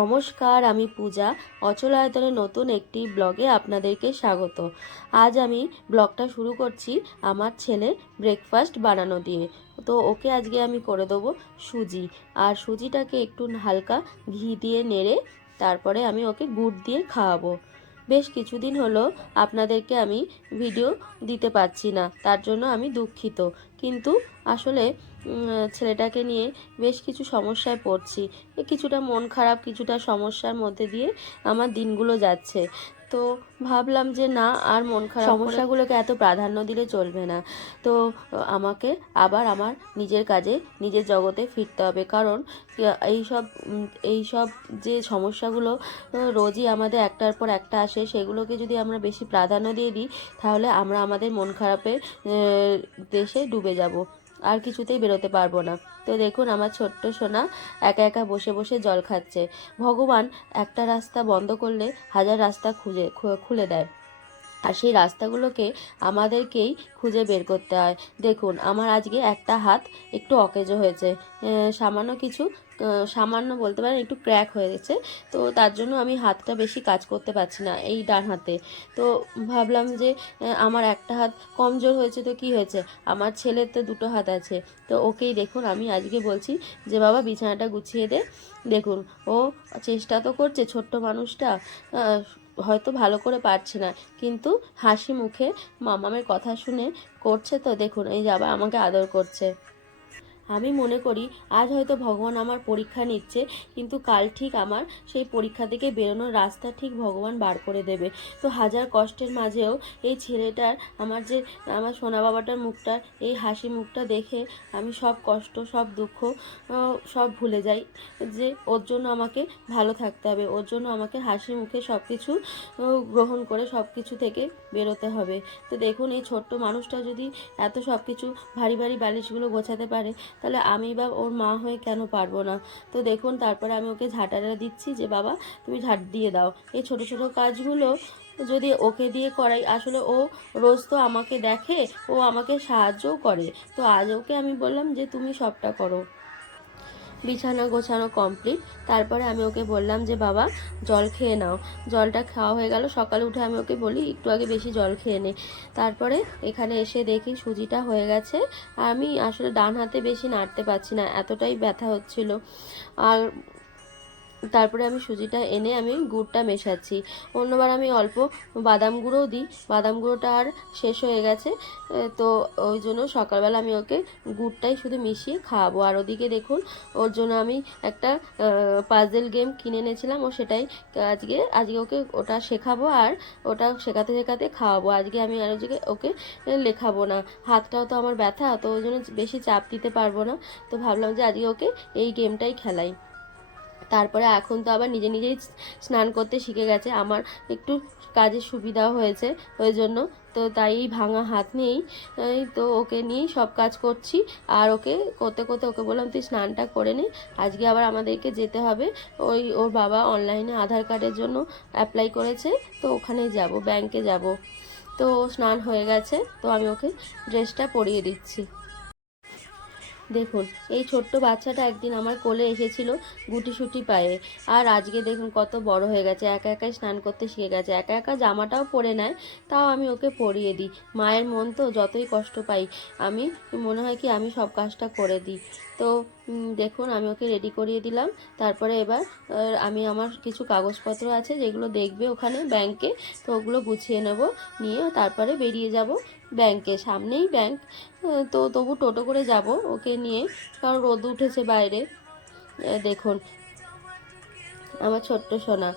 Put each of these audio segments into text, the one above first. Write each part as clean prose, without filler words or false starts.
নমস্কার, আমি পূজা। অচল আয়তনের নতুন একটি ব্লগে আপনাদেরকে স্বাগত। আজ আমি ব্লগটা শুরু করছি আমার ছেলে ব্রেকফাস্ট বানানো দিয়ে। তো ওকে আজকে আমি করে দেবো সুজি। আর সুজিটাকে একটু হালকা ঘি দিয়ে নেড়ে তারপরে আমি ওকে গুড় দিয়ে খাওয়াবো। বেশ কিছুদিন হলো আপনাদেরকে আমি ভিডিও দিতে পারছি না, তার জন্য আমি দুঃখিত। কিন্তু আসলে ছেলেটাকে নিয়ে বেশ কিছু সমস্যায় পড়ছি। কিছুটা মন খারাপ, কিছুটা সমস্যার মধ্যে দিয়ে আমার দিনগুলো যাচ্ছে। তো ভাবলাম যে না, আর মন খারাপ সমস্যাগুলোকে এত প্রাধান্য দিলে চলবে না। তো আমাকে আবার আমার নিজের কাজে, নিজের জগতে ফিরতে হবে। কারণ এইসব যে সমস্যাগুলো রোজই আমাদের একটার পর একটা আসে, সেগুলোকে যদি আমরা বেশি প্রাধান্য দিয়ে দিই, তাহলে আমরা আমাদের মন খারাপের দেশে ডুবে যাব, আর কিছুতেই বেরোতে পারবো না। তো দেখুন, আমার ছোট্ট সোনা একা একা বসে বসে জল খাচ্ছে। ভগবান একটা রাস্তা বন্ধ করলে হাজার রাস্তা খুলে দেয়, আর সেই রাস্তাগুলোকে আমাদেরকেই খুঁজে বের করতে হয়। দেখুন, আমার আজকে একটা হাত একটু অকেজো হয়েছে, সামান্য কিছু, সামান্য বলতে পারেন একটু ক্র্যাক হয়ে গেছে। তো তার জন্য আমি হাতটা বেশি কাজ করতে পারছি না, এই ডান হাতে। তো ভাবলাম যে আমার একটা হাত কমজোর হয়েছে তো কি হয়েছে, আমার ছেলের তো দুটো হাত আছে। তো ওকেই দেখুন আমি আজকে বলছি যে বাবা বিছানাটা গুছিয়ে দে। দেখুন, ও চেষ্টা তো করছে, ছোট্ট মানুষটা হয়তো ভালো করে পারছে না, কিন্তু হাসি মুখে মামামের কথা শুনে করছে। তো দেখুন, এই যাবা আমাকে আদর করছে। আমি মনে করি আজ হয়তো ভগবান আমার পরীক্ষা নিচ্ছে, কিন্তু কাল ঠিক আমার সেই পরীক্ষা থেকে বেরোনোর রাস্তা ঠিক ভগবান বার করে দেবে। তো হাজার কষ্টের মাঝেও এই ছেলেটার, আমার সোনা বাবাটার মুখটা, এই হাসি মুখটা দেখে আমি সব কষ্ট, সব দুঃখ সব ভুলে যাই। যে ওর জন্য আমাকে ভালো থাকতে হবে, ওর জন্য আমাকে হাসি মুখে সব কিছু গ্রহণ করে সব কিছু থেকে বেরোতে হবে। তো দেখুন, এই ছোট্ট মানুষটা যদি এত সব কিছু ভারী ভারী বালিশগুলো গোছাতে পারে, তাহলে আমি বা ওর মা হয়ে কেন পারবো না। তো দেখুন, তারপরে আমি ওকে ঝাঁটাটা দিচ্ছি যে বাবা তুমি ঝাঁট দিয়ে দাও। এই ছোট ছোট কাজগুলো যদি ওকে দিয়ে করাই, আসলে ও রোজ তো আমাকে দেখে, ও আমাকে সাহায্যও করে। তো আজ ওকে আমি বললাম যে তুমি সবটা করো। বিছানা গোছানো কমপ্লিট। তারপরে আমি ওকে বললাম যে বাবা জল খেয়ে নাও। জলটা খাওয়া হয়ে গেল। সকালে উঠে আমি ওকে বলি একটু আগে বেশি জল খেয়ে নে। তারপরে এখানে এসে দেখি সুজিটা হয়ে গেছে। আমি আসলে ডান হাতে বেশি নাড়তে পারছি না, এতটাই ব্যথা হচ্ছিল। আর তারপরে আমি সুজিটা এনে আমি গুড়টা মেশাচ্ছি। অন্যবার আমি অল্প বাদাম গুঁড়োও দিই, বাদাম গুঁড়োটা আর শেষ হয়ে গেছে। তো ওই জন্য সকালবেলা আমি ওকে গুড়টাই শুধু মিশিয়ে খাওয়াবো। আর ওদিকে দেখুন, ওর জন্য আমি একটা পাজেল গেম কিনে এনেছিলাম, ও সেটাই আজকে আজকে ওকে ওটা শেখাবো, আর ওটা শেখাতে শেখাতে খাওয়াবো। আজকে আমি আর ওকে লেখাবো না, হাতটাও তো আমার ব্যথা, তো ওই জন্য বেশি চাপ দিতে পারবো না। তো ভাবলাম যে আজকে ওকে এই গেমটাই খেলাই। তারপরে এখন তো আবার নিজে নিজেই স্নান করতে শিখে গেছে, আমার একটু কাজের সুবিধাও হয়েছে ওই জন্য। তো তাই ভাঙা হাত নিয়েই তো ওকে নিয়েই সব কাজ করছি। আর ওকে করতে করতে ওকে বললাম তুই স্নানটা করে নে, আজকে আবার আমাদেরকে যেতে হবে। ওর বাবা অনলাইনে আধার কার্ডের জন্য অ্যাপ্লাই করেছে, তো ওখানে যাব, ব্যাংকে যাব। তো স্নান হয়ে গেছে, তো আমি ওকে ড্রেসটা পরিয়ে দিচ্ছি। দেখুন, এই ছোট্ট বাচ্চাটা একদিন আমার কোলে এসেছিল গুটিসুটি পায়ে, আর আজকে দেখুন কত বড় হয়ে গেছে, একা একাই স্নান করতে শিখে গেছে, একা একা জামাটাও পরে নেয়। তাও আমি ওকে পরিয়ে দিই। মায়ের মন তো, যতই কষ্ট পাই আমি, মনে হয় কি আমি সব কাজটা করে দিই। তো দেখুন, আমি ওকে রেডি করিয়ে দিলাম। তারপরে এবার আমি আমার কিছু কাগজপত্র আছে যেগুলো দেখবে ওখানে ব্যাংকে, তো ওগুলো গুছিয়ে নেব, নিয়ে তারপরে বেরিয়ে যাব ব্যাংকে। সামনেই ব্যাংক, তো তবু টোটো করে যাব ওকে নিয়ে, কারণ রোদ উঠেছে বাইরে। দেখুন আমার ছোট্ট সোনা।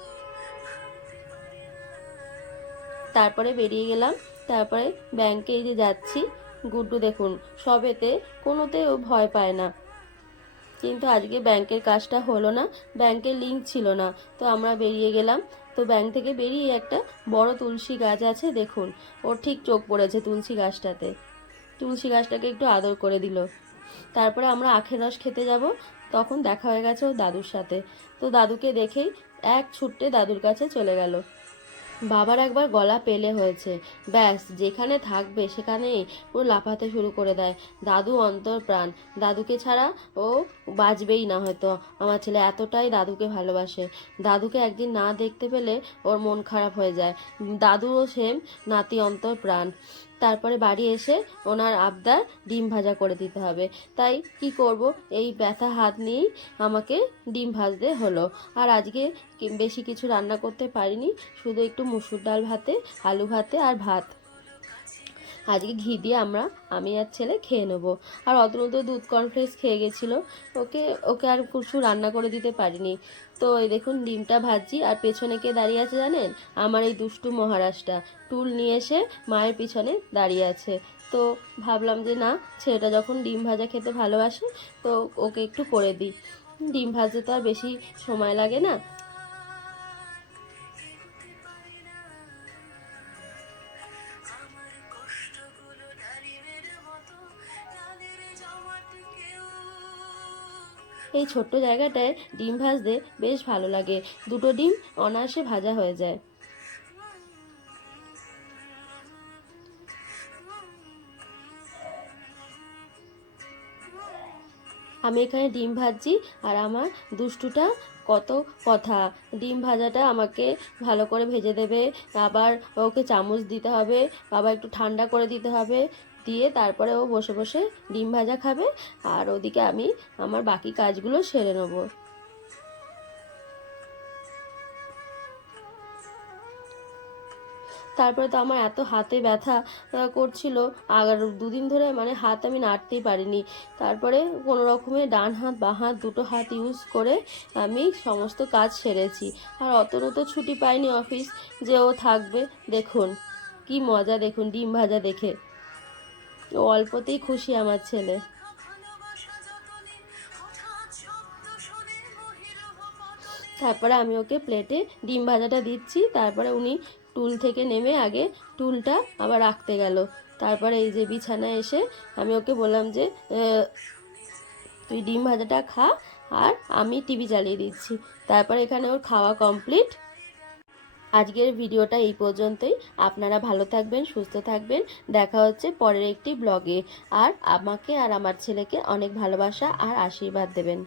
তারপরে বেরিয়ে গেলাম। তারপরে ব্যাংকে এই যে যাচ্ছি, গুড্ডু দেখুন সবেতে কোনোতেও ভয় পায় না, কিন্তু আজকে ব্যাংকের কাজটা হলো না, ব্যাংকের লিঙ্ক ছিল না। তো আমরা বেরিয়ে গেলাম। তো ব্যাংক থেকে বেরিয়ে একটা বড় তুলসী গাছ আছে, দেখুন ওর ঠিক চোখ পড়েছে তুলসী গাছটাতে। তুলসী গাছটাকে একটু আদর করে দিল। তারপরে আমরা আখের রস খেতে যাব। তখন দেখা হয়ে গেছে ওর দাদুর সাথে। তো দাদুকে দেখেই এক ছুট্টে দাদুর কাছে চলে গেল। বাবার একবার গলা পেলে হয়েছে, ব্যাস যেখানে থাকবে সেখানেই পুরো লাফাতে শুরু করে দেয়। দাদু অন্তর প্রাণ, দাদুকে ছাড়া ও বাঁচবেই না হয়তো। আমার ছেলে এতটাই দাদুকে ভালোবাসে, দাদুকে একদিন না দেখতে পেলে ওর মন খারাপ হয়ে যায়। দাদুও সেম, নাতি অন্তর প্রাণ। তারপরে বাড়ি এসে ওনার আবদার ডিম ভাজা করে দিতে হবে, তাই কি করব, এই ব্যথা হাত নিয়েই আমাকে ডিম ভাজতে হলো। আর আজকে বেশি কিছু রান্না করতে পারিনি, শুধু একটু মুসুর ডাল ভাতে, আলু ভাতে আর ভাত। আজকে ঘি দিয়ে আমি আর ছেলে খেয়ে নেবো। আর অতনু তো দুধ কর্নফ্লেক্স খেয়ে গেছিলো, ওকে ওকে আর কিছু রান্না করে দিতে পারিনি। তো এই দেখুন ডিমটা ভাজছি, আর পেছনে কে দাঁড়িয়ে আছে জানেন? আমার এই দুষ্টু মহারাজটা টুল নিয়ে এসে মায়ের পিছনে দাঁড়িয়ে আছে। তো ভাবলাম যে না, ছেলেটা যখন ডিম ভাজা খেতে ভালোবাসে তো ওকে একটু করে দিই। ডিম ভাজতে তো আর বেশি সময় লাগে না। এই ছোট্ট জায়গাটায় ডিম ভাজতে বেশ ভালো লাগে, দুটো ডিম অনায়াসে ভাজা হয়ে যায়। আমি এখানে ডিম ভাজছি, আর আমার দুষ্টুটা কত কথা। ডিম ভাজাটা আমাকে ভালো করে ভেজে দেবে, আবার ওকে চামচ দিতে হবে, আবার একটু ঠান্ডা করে দিতে হবে, দিয়ে তারপরে ও বসে বসে ডিম ভাজা খাবে, আর ওদিকে আমি আমার বাকি কাজগুলো সেরে নেবো। তারপরে তো আমার এত হাতে ব্যথা করছিল, আর দুদিন ধরে মানে হাত আমি নাড়তেই পারিনি। তারপরে কোনো রকমে ডান হাত বাঁ হাত দুটো হাত ইউজ করে আমি সমস্ত কাজ সেরেছি। আর অতনু তো ছুটি পাইনি অফিস, যে ও থাকবে। দেখুন কি মজা, দেখুন ডিম ভাজা দেখে ও অল্পতেই খুশি আমার ছেলে। তারপরে আমি ওকে প্লেটে ডিম ভাজাটা দিচ্ছি, তারপরে উনি টুল থেকে নেমে আগে টুলটা আবার রাখতে গেল। তারপরে এই যে বিছানায় এসে আমি ওকে বললাম যে তুই ডিম ভাজাটা খা, আর আমি টিভি চালিয়ে দিচ্ছি। তারপরে এখানে ওর খাওয়া কমপ্লিট। আজকের ভিডিওটা এই পর্যন্তই। আপনারা ভালো থাকবেন, সুস্থ থাকবেন। দেখা হচ্ছে পরের একটি ব্লগে। আর আমাকে আর আমার ছেলেকে অনেক ভালোবাসা আর আশীর্বাদ দেবেন।